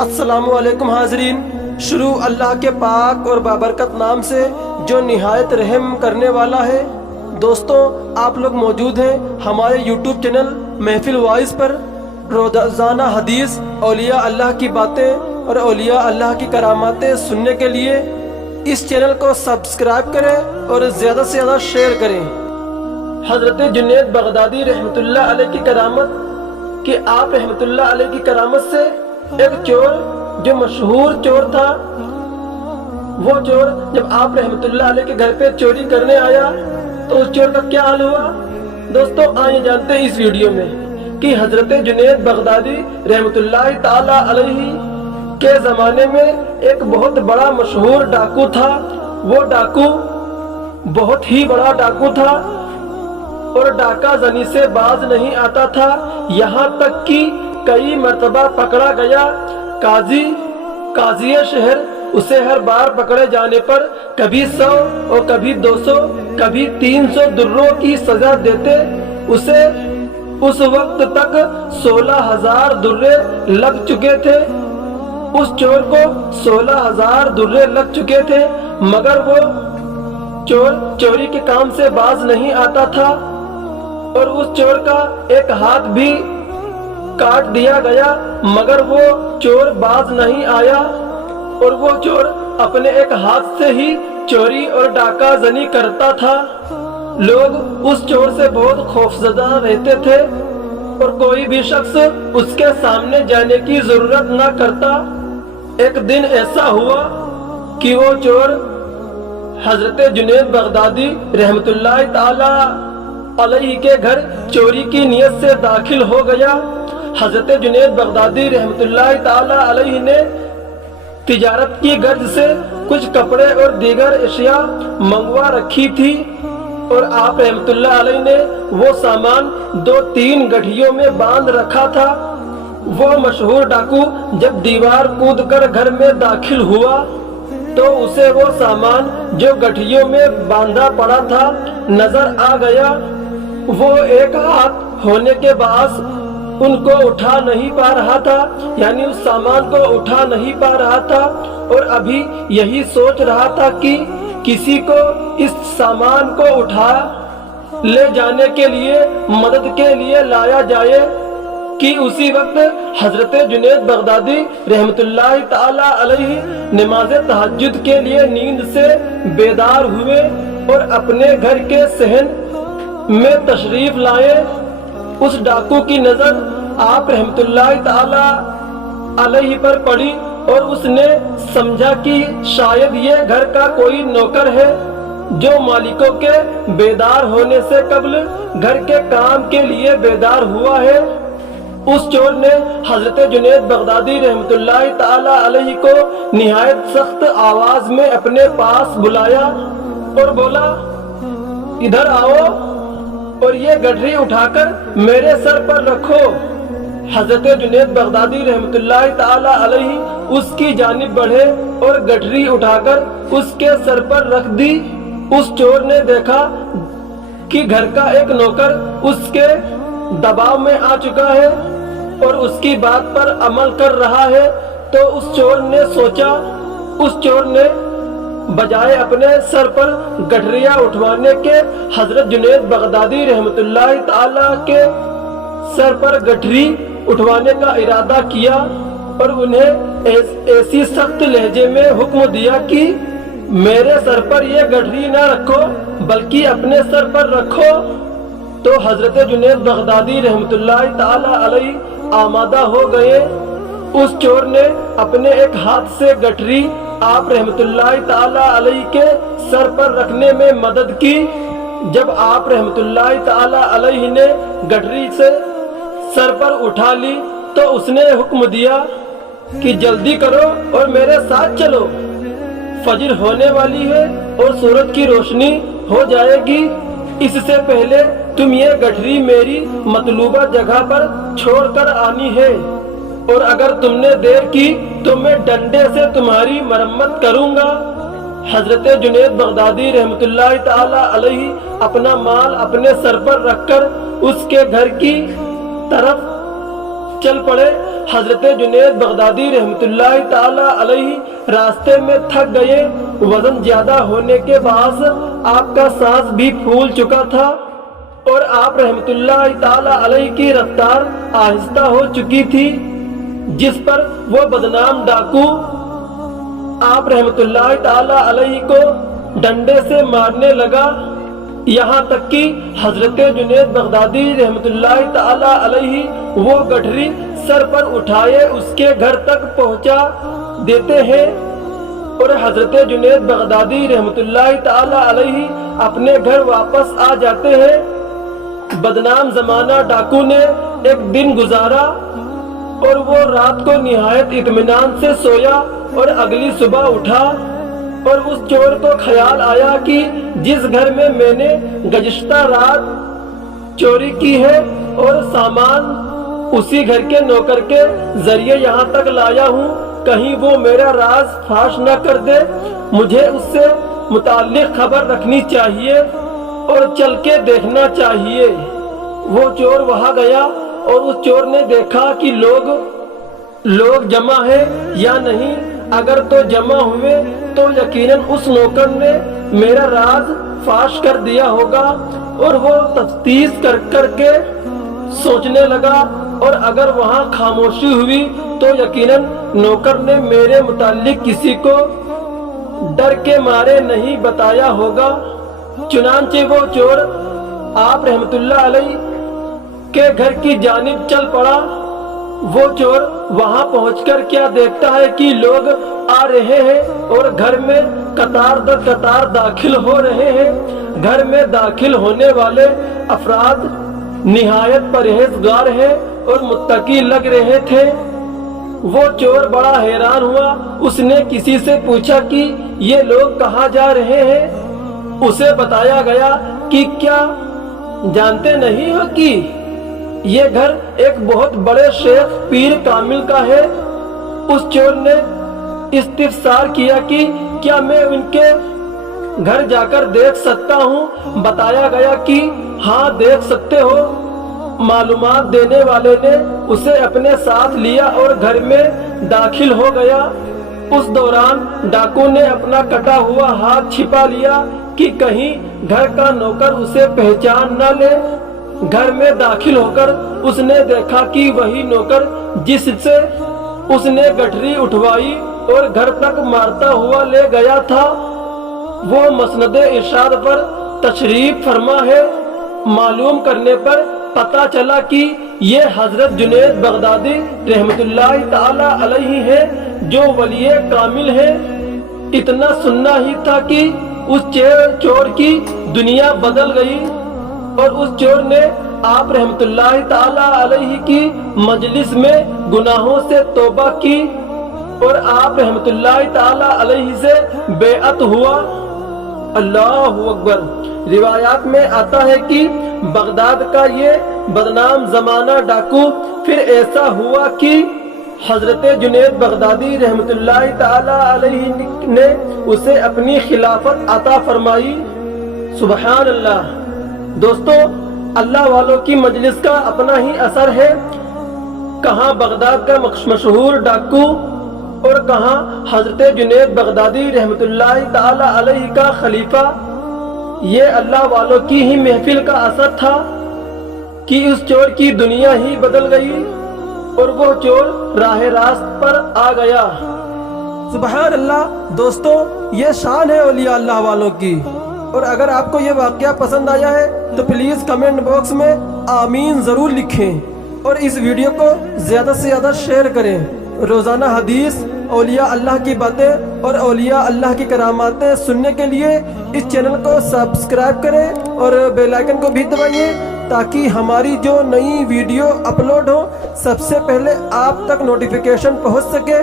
السلام علیکم حاضرین، شروع اللہ کے پاک اور بابرکت نام سے جو نہایت رحم کرنے والا ہے۔ دوستوں، آپ لوگ موجود ہیں ہمارے یوٹیوب چینل محفل وائس پر۔ روزانہ حدیث، اولیاء اللہ کی باتیں اور اولیاء اللہ کی کراماتیں سننے کے لیے اس چینل کو سبسکرائب کریں اور زیادہ سے زیادہ شیئر کریں۔ حضرت جنید بغدادی رحمۃ اللہ علیہ کی کرامت کہ آپ رحمۃ اللہ علیہ کی کرامت سے ایک چور جو مشہور چور تھا، وہ چور جب آپ رحمۃ اللہ علیہ کے گھر پہ چوری کرنے آیا تو اس چور کا کیا حال ہوا؟ دوستوں، آئیے جانتے ہیں اس ویڈیو میں کہ حضرت جنید بغدادی رحمۃ اللہ تعالی علیہ کے زمانے میں ایک بہت بڑا مشہور ڈاکو تھا۔ وہ ڈاکو بہت ہی بڑا ڈاکو تھا اور ڈاکہ زنی سے باز نہیں آتا تھا، یہاں تک کہ کئی مرتبہ پکڑا گیا۔ قاضی شہر اسے ہر بار پکڑے جانے پر کبھی 100 اور کبھی 200 کبھی 300 دروں کی سزا دیتے۔ اسے اس وقت تک 16,000 درے لگ چکے تھے۔ اس چور کو 16,000 درے لگ چکے تھے، مگر وہ چور چوری کے کام سے باز نہیں آتا تھا اور اس چور کا ایک ہاتھ بھی کاٹ دیا گیا، مگر وہ چور باز نہیں آیا اور وہ چور اپنے ایک ہاتھ سے ہی چوری اور ڈاکہ زنی کرتا تھا۔ لوگ اس چور سے بہت خوفزدہ رہتے تھے اور کوئی بھی شخص اس کے سامنے جانے کی ضرورت نہ کرتا۔ ایک دن ایسا ہوا کہ وہ چور حضرت جنید بغدادی رحمۃ اللہ تعالی علیہ کے گھر چوری کی نیت سے داخل ہو گیا۔ حضرت جنید بغدادی رحمۃ اللہ تعالی علیہ نے تجارت کی غرض سے کچھ کپڑے اور دیگر اشیاء منگوا رکھی تھی اور آپ رحمۃ اللہ علیہ نے وہ سامان 2-3 گٹھیوں میں باندھ رکھا تھا۔ وہ مشہور ڈاکو جب دیوار کود کر گھر میں داخل ہوا تو اسے وہ سامان جو گٹھیوں میں باندھا پڑا تھا نظر آ گیا۔ وہ ایک ہاتھ ہونے کے باعث ان کو اٹھا نہیں پا رہا تھا، یعنی اس سامان کو اٹھا نہیں پا رہا تھا اور ابھی یہی سوچ رہا تھا کہ کسی کو اس سامان کو اٹھا لے جانے کے لیے مدد کے لیے لایا جائے کہ اسی وقت حضرت جنید بغدادی رحمۃ اللہ تعالی علیہ نماز تہجد کے لیے نیند سے بیدار ہوئے اور اپنے گھر کے صحن میں تشریف لائے۔ اس ڈاکو کی نظر آپ رحمۃ اللہ تعالی علیہ پر پڑی اور اس نے سمجھا کہ شاید یہ گھر کا کوئی نوکر ہے جو مالکوں کے بیدار ہونے سے قبل گھر کے کام کے لیے بیدار ہوا ہے۔ اس چور نے حضرت جنید بغدادی رحمۃ اللہ تعالی علیہ کو نہایت سخت آواز میں اپنے پاس بلایا اور بولا، ادھر آؤ اور یہ گٹری اٹھا کر میرے سر پر رکھو۔ حضرت جنید بغدادی رحمۃ اللہ تعالی علیہ اس کی جانب بڑھے اور گٹری اٹھا کر اس کے سر پر رکھ دی۔ اس چور نے دیکھا کہ گھر کا ایک نوکر اس کے دباؤ میں آ چکا ہے اور اس کی بات پر عمل کر رہا ہے، تو اس چور نے بجائے اپنے سر پر گٹریاں اٹھوانے کے حضرت جنید بغدادی رحمۃ اللہ تعالی کے سر پر گٹری اٹھوانے کا ارادہ کیا اور انہیں ایسی سخت لہجے میں حکم دیا کہ میرے سر پر یہ گٹری نہ رکھو بلکہ اپنے سر پر رکھو۔ تو حضرت جنید بغدادی رحمۃ اللہ تعالی علیہ آمادہ ہو گئے۔ اس چور نے اپنے ایک ہاتھ سے گٹری آپ رحمۃ اللہ تعالی علیہ کے سر پر رکھنے میں مدد کی۔ جب آپ رحمۃ اللہ تعالی علیہ نے گٹری سے سر پر اٹھا لی تو اس نے حکم دیا کہ جلدی کرو اور میرے ساتھ چلو، فجر ہونے والی ہے اور سورج کی روشنی ہو جائے گی، اس سے پہلے تم یہ گٹری میری مطلوبہ جگہ پر چھوڑ کر آنی ہے، اور اگر تم نے دیر کی تو میں ڈنڈے سے تمہاری مرمت کروں گا۔ حضرت جنید بغدادی رحمۃ اللہ تعالی علیہ اپنا مال اپنے سر پر رکھ کر اس کے گھر کی طرف चल पड़े। हजरत जुनैद बगदादी रहमत उल्लाह ताला अलैहि रास्ते में थक गए। वजन ज्यादा होने के बाद आपका सांस भी फूल चुका था और आप रहमतुल्लाह ताला अलैहि की रफ्तार आहिस्ता हो चुकी थी, जिस पर वो बदनाम डाकू आप रहमतुल्लाह ताला अलैहि को डंडे से मारने लगा। यहाँ तक कि हजरत जुनैद बगदादी रहमतुल्लाह ताला अलैहि वो गठरी सर पर उठाए उसके घर तक पहुँचा देते हैं और हजरत जुनैद बगदादी रहमतुल्लाह ताला अलैहि अपने घर वापस आ जाते हैं। बदनाम जमाना डाकू ने एक दिन गुजारा और वो रात को निहायत इत्मीनान से सोया और अगली सुबह उठा और उस चोर को ख्याल आया कि जिस घर में मैंने गुज़िश्ता रात चोरी की है और सामान उसी घर के नौकर के जरिए यहाँ तक लाया हूँ, कहीं वो मेरा राज फाश न कर दे। मुझे उससे मुताल्लिक खबर रखनी चाहिए और चल के देखना चाहिए। वो चोर वहाँ गया और उस चोर ने देखा कि लोग जमा है या नहीं। अगर तो जमा हुए तो यकीनन उस नौकर ने मेरा राज फाश कर दिया होगा। और वो तफ्तीश कर के सोचने लगा और अगर वहाँ खामोशी हुई तो यकीनन नौकर ने मेरे मुताल्लिक किसी को डर के मारे नहीं बताया होगा। चुनांचे वो चोर आप रहमतुल्लाह अलैहि के घर की जानिब चल पड़ा। वो चोर वहां पहुंचकर क्या देखता है कि लोग आ रहे हैं और घर में कतार दर कतार दाखिल हो रहे हैं। घर में दाखिल होने वाले अफराद निहायत परहेजगार हैं और मुत्तकी लग रहे थे। वो चोर बड़ा हैरान हुआ। उसने किसी से पूछा कि ये लोग कहाँ जा रहे हैं। उसे बताया गया कि क्या जानते नहीं हो कि ये घर एक बहुत बड़े शेख पीर कामिल का है। उस चोर ने इस्तिफसार किया कि क्या मैं उनके घर जाकर देख सकता हूँ। बताया गया कि हाँ देख सकते हो। मालूमात देने वाले ने उसे अपने साथ लिया और घर में दाखिल हो गया। उस दौरान डाकू ने अपना कटा हुआ हाथ छिपा लिया कि कहीं घर का नौकर उसे पहचान न ले। घर में दाखिल होकर उसने देखा कि वही नौकर जिससे उसने गठरी उठवाई और घर तक मारता हुआ ले गया था, वो मसनदे इरशाद पर तशरीफ फरमा है। मालूम करने पर पता चला कि ये हजरत जुनैद बगदादी रहमतुल्लाह ताला अलैहि है जो वलिये कामिल है। इतना सुनना ही था कि उस चोर की दुनिया बदल गई और उस चोर ने आप रहमतुल्लाह ताला अलैहि की मजलिस में गुनाहों से तौबा की और आप रहमतुल्लाह ताला अलैहि से बेअत हुआ। अल्लाहु अकबर। रिवायात में आता है कि बगदाद का ये बदनाम जमाना डाकू फिर ऐसा हुआ कि हजरत जुनैद बगदादी रहमतुल्लाह ताला अलैहि ने उसे अपनी खिलाफत अता फरमाई। सुबहान अल्लाह। दोस्तों, अल्लाह वालों की मजलिस का अपना ही असर है। कहाँ बगदाद का मशहूर डाकू और कहाँ हजरत जुनैद बगदादी रहमतुल्लाह ताला अलैहि का खलीफा। ये अल्लाह वालों की ही महफिल का असर था कि उस चोर की दुनिया ही बदल गई और वो चोर राह रास्त पर आ गया। सुबहान अल्लाह। दोस्तों, ये शान है औलिया अल्लाह वालों की। और अगर आपको ये वाक़या पसंद आया है तो प्लीज़ कमेंट बॉक्स में आमीन ज़रूर लिखें और इस वीडियो को ज़्यादा से ज़्यादा शेयर करें। रोज़ाना हदीस, औलिया अल्लाह की बातें और औलिया अल्लाह की करामातें सुनने के लिए इस चैनल को सब्सक्राइब करें और बेल आइकन को भी दबाइए ताकि हमारी जो नई वीडियो अपलोड हो सबसे पहले आप तक नोटिफिकेशन पहुंच सके।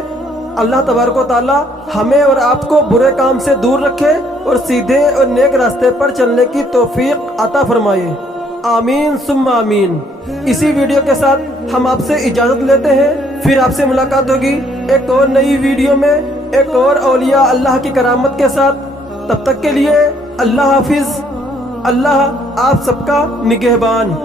अल्लाह तबारक व तआला हमें और आपको बुरे काम से दूर रखे और सीधे और नेक रास्ते पर चलने की तौफीक अता फरमाए। आमीन सुम्मा आमीन। इसी वीडियो के साथ हम आपसे इजाज़त लेते हैं। फिर आपसे मुलाकात होगी एक और नई वीडियो में एक और औलिया अल्लाह की करामत के साथ। तब तक के लिए अल्लाह हाफिज़। अल्लाह आप सबका निगहबान।